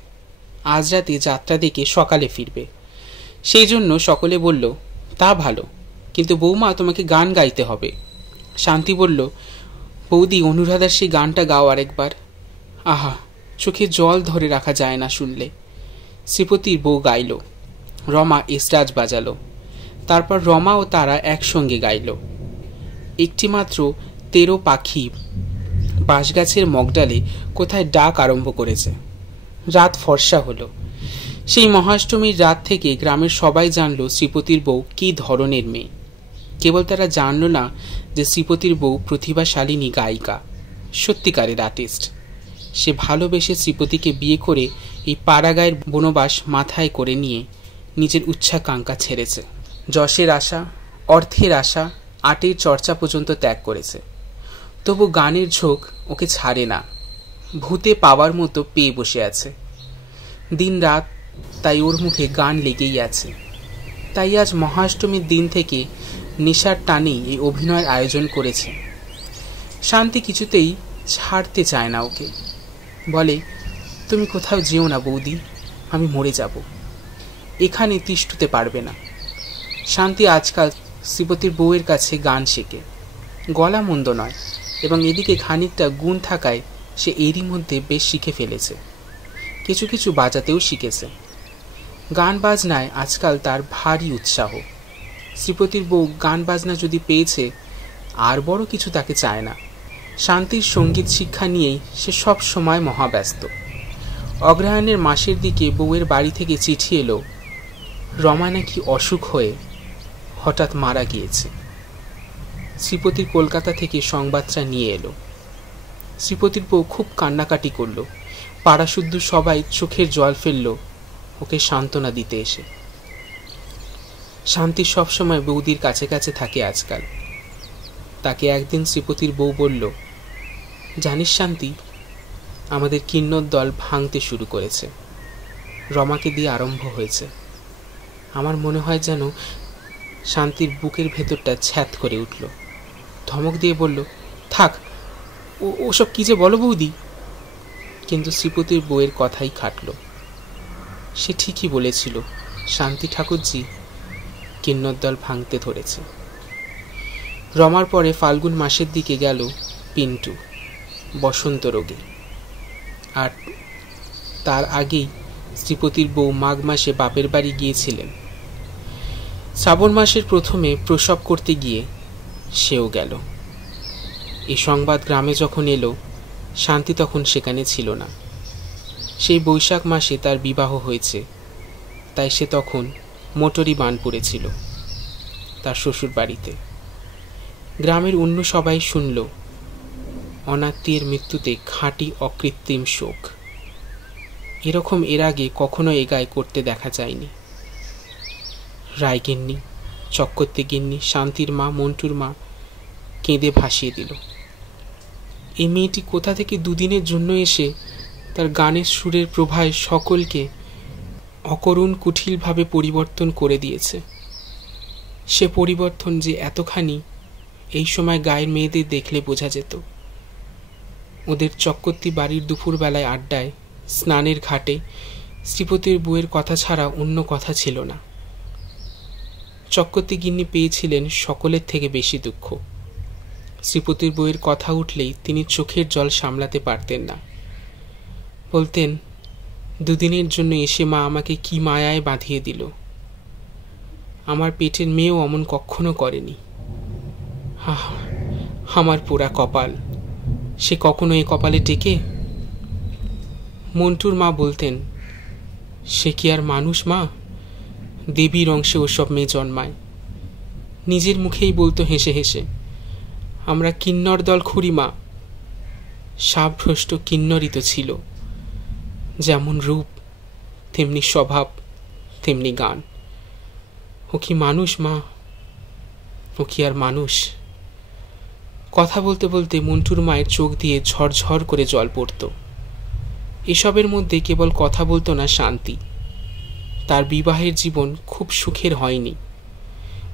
আজ রাতে যাত্রা দেখে সকালে ফিরবে। সেই জন্য সকলে বলল, তা ভালো, কিন্তু বৌমা তোমাকে গান গাইতে হবে। শান্তি বলল, বৌদি, অনুরাধার সেই গানটা গাও আরেকবার। আহা, চোখে জল ধরে রাখা যায় না শুনলে। শ্রীপতির বউ গাইল, রমা এসরাজ বাজালো, তারপর রমা ও তারা একসঙ্গে গাইল। একটি মাত্র 13 পাখি বাঁশগাছের মগডালে কোথায় ডাক আরম্ভ করেছে। রাত ফর্সা হলো। সেই মহাষ্টমীর রাত থেকে গ্রামের সবাই জানল শ্রীপতির বউ কি ধরনের মেয়ে। কেবল তারা জানল না যে শ্রীপতির বউ প্রতিভাশালিনী গায়িকা, সত্যিকারের আর্টিস্ট। সে ভালোবেসে শ্রীপতিকে বিয়ে করে এই পাড়াগাঁয়ের বনবাস মাথায় করে নিয়ে নিজের উচ্চাকাঙ্ক্ষা ছেড়েছে। যশের আশা, অর্থের আশা, আর্টের চর্চা পর্যন্ত ত্যাগ করেছে। তবু গানের ঝোঁক ওকে ছাড়ে না, ভূতে পাওয়ার মতো পেয়ে বসে আছে দিন রাত। তাই ওর মুখে গান লেগেই আছে। তাই আজ মহাষ্টমীর দিন থেকে নেশার টানেই এই অভিনয়ের আয়োজন করেছে। শান্তি কিছুতেই ছাড়তে চায় না ওকে। বলে, তুমি কোথাও যেও না বৌদি, আমি মরে যাব, এখানে তিষ্ঠতে পারবে না। শান্তি আজকাল শ্রীপতির বউয়ের কাছে গান শেখে। গলা মন্দ নয়, এবং এদিকে খানিকটা গুণ থাকায় সে এরই মধ্যে বেশ শিখে ফেলেছে। কিছু কিছু বাজাতেও শিখেছে। গান বাজনায় আজকাল তার ভারী উৎসাহ। শ্রীপতির বউ গান বাজনা যদি পেয়েছে, আর বড় কিছু তাকে চায় না। শান্তির সঙ্গীত শিক্ষা নিয়েই সে সব সময় মহাব্যস্ত। অগ্রহায়ণের মাসের দিকে বউয়ের বাড়ি থেকে চিঠি এলো, রমা নাকি অসুখ হয়ে হঠাৎ মারা গিয়েছে। শ্রীপতির কলকাতা থেকে সংবাদটা নিয়ে এলো। শ্রীপতির বউ খুব কান্নাকাটি করল। পাড়াশুদ্ধ সবাই চোখের জল ফেলল ওকে সান্ত্বনা দিতে এসে। শান্তি সবসময় বৌদির কাছে কাছে থাকে আজকাল। তাকে একদিন শ্রীপতির বউ বলল, জানিস শান্তি, আমাদের কিন্নর দল ভাঙতে শুরু করেছে। রমাকে দিয়ে আরম্ভ হয়েছে। আমার মনে হয় যেন শান্তির বুকের ভেতরটা ছ্যাঁত করে উঠল। ধমক দিয়ে বলল, থাক, ওসব কি যে বলো বৌদি। কিন্তু শ্রীপতির বউয়ের কথাই খাটল। সে ঠিকই বলেছিল, শান্তি ঠাকুরজি কিন্নর দল ভাঙতে ধরেছে। রমার পরে ফাল্গুন মাসের দিকে গেল পিন্টু বসন্ত রোগে। আর তার আগেই শ্রীপতির বউ মাঘ মাসে বাপের বাড়ি গিয়েছিলেন। শ্রাবণ মাসের প্রথমে প্রসব করতে গিয়ে সেও গেল। এই সংবাদ গ্রামে যখন এলো, শান্তি তখন সেখানে ছিল না। সেই বৈশাখ মাসে তার বিবাহ হয়েছে, তাই সে তখন মোটরই বানপুরে ছিল, তার শ্বশুর বাড়িতে। গ্রামের অন্য সবাই শুনল অনাত্মীয়ের মৃত্যুতে খাঁটি অকৃত্রিম শোক। এরকম এর আগে কখনো এ গায়ে করতে দেখা যায়নি। রায়গিন্নি, চক্করতে গিন্নি, শান্তির মা, মন্টুর মা কেঁদে ভাসিয়ে দিল। এই মেয়েটি কোথা থেকে দুদিনের জন্য এসে তার গানের সুরের প্রভায় সকলকে অকরুণ কুঠিলভাবে পরিবর্তন করে দিয়েছে। সে পরিবর্তন যে এতখানি, এই সময় গায়ের মেয়েদের দেখলে বোঝা যেত। ওদের চক্করতি বাড়ির দুপুরবেলায় আড্ডায়, স্নানের ঘাটে শ্রীপতির বউয়ের কথা ছাড়া অন্য কথা ছিল না। চক্করতি গিন্নি পেয়েছিলেন সকলের থেকে বেশি দুঃখ। শ্রীপতির বউয়ের কথা উঠলেই তিনি চোখের জল সামলাতে পারতেন না। বলতেন, দুদিনের জন্য এসে মা আমাকে কি মায়ায় বাঁধিয়ে দিল। আমার পেটের মেয়েও অমন কখনো করেনি। আমার পোড়া কপাল, সে কখনো এ কপালে টেকে? মন্টুর মা বলতেন, সে কি আর মানুষ মা? দেবীর অংশে ওসব মেয়ে জন্মায়। নিজের মুখেই বলতো হেসে হেসে, আমরা কিন্নর দল খুড়িমা। সাবভ্রষ্ট কিন্নরই তো ছিল, যেমন রূপ তেমনি স্বভাব তেমনি গান। ও কি মানুষ মা? ও কি আর মানুষ? কথা বলতে বলতে মন্টুর মায়ের চোখ দিয়ে ঝরঝর করে জল পড়ত। এসবের মধ্যে কেবল কথা বলতো না শান্তি। তার বিবাহের জীবন খুব সুখের হয়নি।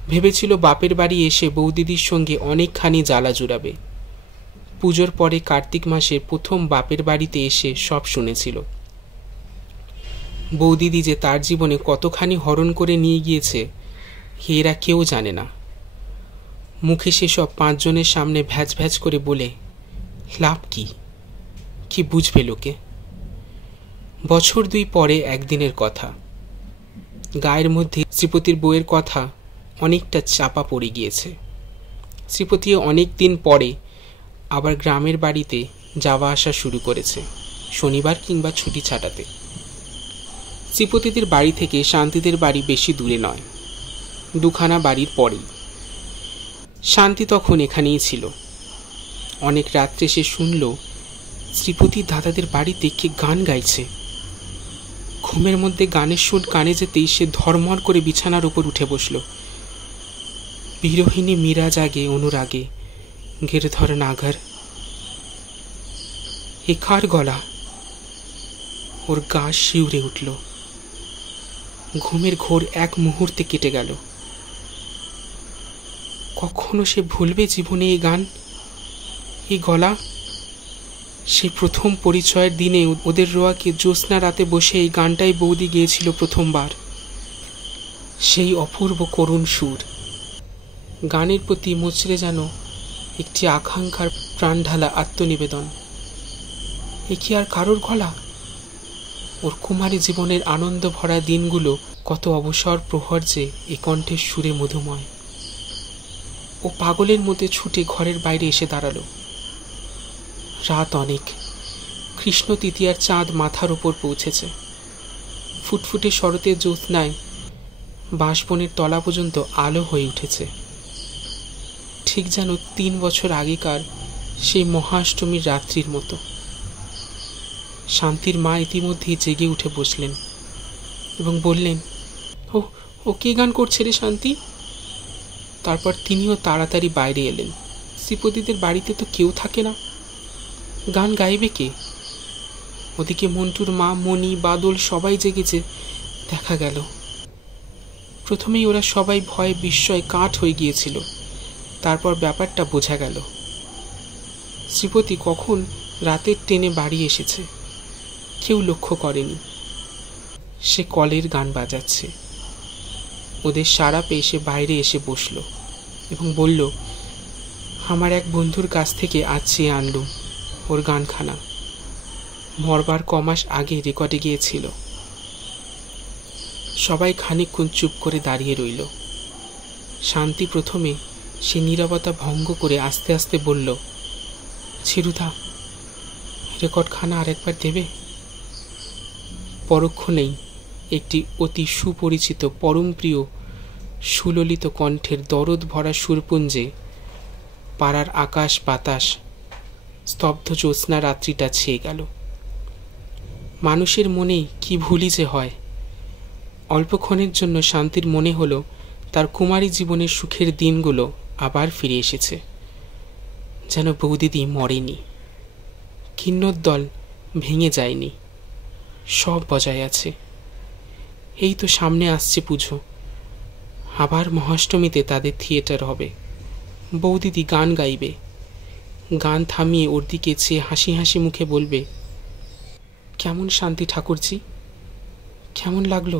ভেবেছিল বাপের বাড়ি এসে বৌদিদির সঙ্গে অনেকখানি জ্বালা জুড়াবে। পুজোর পরে কার্তিক মাসের প্রথম বাপের বাড়িতে এসে সব শুনেছিল। বৌদিদি যে তার জীবনে কতখানি হরণ করে নিয়ে গিয়েছে এরা কেউ জানে না। মুখে সেসব 5 জনের সামনে ভ্যাজ ভ্যাজ করে বলে লাভ কি? কি বুঝবে লোকে? বছর 2 পরে একদিনের কথা। গায়ের মধ্যে শ্রীপতির বউয়ের কথা অনেকটা চাপা পড়ে গিয়েছে। শ্রীপতি অনেক দিন পরে আবার গ্রামের বাড়িতে যাওয়া আসা শুরু করেছে, শনিবার কিংবা ছুটি ছাটাতে। শ্রীপতিদের বাড়ি থেকে শান্তিদের বাড়ি বেশি দূরে নয়, 2খানা বাড়ির পরেই। শান্তি তখন এখানেই ছিল। অনেক রাত্রে সে শুনল শ্রীপতির দাদাদের বাড়িতে কে গান গাইছে। ঘুমের মধ্যে গানের সুর কানে যেতেই সে ধর্মর করে বিছানার উপর উঠে বসল। বিরোহিণী মীরা জাগে অনুরাগে, গিরধর নাগর। এ কার গলা? ওর গা শিউরে উঠল। ঘুমের ঘোর এক মুহূর্তে কেটে গেল। কখনো সে ভুলবে জীবনে এই গান, এই গলা? সেই প্রথম পরিচয়ের দিনে ওদের রোয়াকে জ্যোৎস্না রাতে বসে এই গানটাই বৌদি গেয়েছিল প্রথমবার। সেই অপূর্ব করুণ সুর। গানের প্রতি মুচড়ে যেন একটি আকাঙ্ক্ষার প্রাণঢালা আত্মনিবেদন। এ কি আর কারোর গলা? ওর কুমারী জীবনের আনন্দ ভরা দিনগুলো কত অবসর প্রহর যে এ কণ্ঠের সুরে মধুময়। ও পাগলের মধ্যে ছুটে ঘরের বাইরে এসে দাঁড়ালো। রাত অনেক। কৃষ্ণ তৃতীয়ার চাঁদ মাথার উপর পৌঁছেছে। ফুটফুটে শরতের জ্যোৎস্নায় বাঁশবনের তলা পর্যন্ত আলো হয়ে উঠেছে, ঠিক যেন 3 বছর আগেকার সেই মহাষ্টমীর রাত্রির মতো। শান্তির মা ইতিমধ্যেই জেগে উঠে বসলেন এবং বললেন, ও কে গান করছে রে শান্তি? তারপর তিনিও তাড়াতাড়ি বাইরে এলেন। শ্রীপতিদের বাড়িতে তো কেউ থাকে না, গান গাইবে কে? ওদিকে মন্টুর মা, মণি, বাদল সবাই জেগেছে দেখা গেল। প্রথমেই ওরা সবাই ভয়ে বিস্ময়ে কাঠ হয়ে গিয়েছিল, তারপর ব্যাপারটা বোঝা গেল। শ্রীপতি কখন রাতের ট্রেনে বাড়ি এসেছে কেউ লক্ষ্য করেনি। সে কলের গান বাজাচ্ছে। ওদের সাড়া পেয়ে সে বাইরে এসে বসল এবং বলল, আমার এক বন্ধুর কাছ থেকে আজ চেয়ে আনলুম ওর গানখানা। মরবার কমাস আগে রেকর্ডে গিয়েছিল। সবাই খানিকক্ষণ চুপ করে দাঁড়িয়ে রইল। শান্তি প্রথমে সে নীরবতা ভঙ্গ করে আস্তে আস্তে বলল, ছিরুদা, রেকর্ডখানা আরেকবার দেবে? পরক্ষণেই একটি অতি সুপরিচিত পরমপ্রিয় সুললিত কণ্ঠের দরদ ভরা সুরপুঞ্জে পাড়ার আকাশ বাতাস স্তব্ধ জ্যোৎস্না রাত্রিটা ছেয়ে গেল। মানুষের মনে কি ভুলই যে হয়। অল্পক্ষণের জন্য শান্তির মনে হলো তার কুমারী জীবনের সুখের দিনগুলো আবার ফিরে এসেছে, যেন বৌদিদি মরেনি, কিন্নর দল ভেঙে যায়নি, সব বজায় আছে। এই তো সামনে আসছে পুজো, আবার মহাষ্টমীতে তাদের থিয়েটার হবে। বৌদিদি গান গাইবে। গান থামিয়ে ওর দিকে চেয়ে হাসি হাসি মুখে বলবে, কেমন শান্তি ঠাকুরজি, কেমন লাগলো?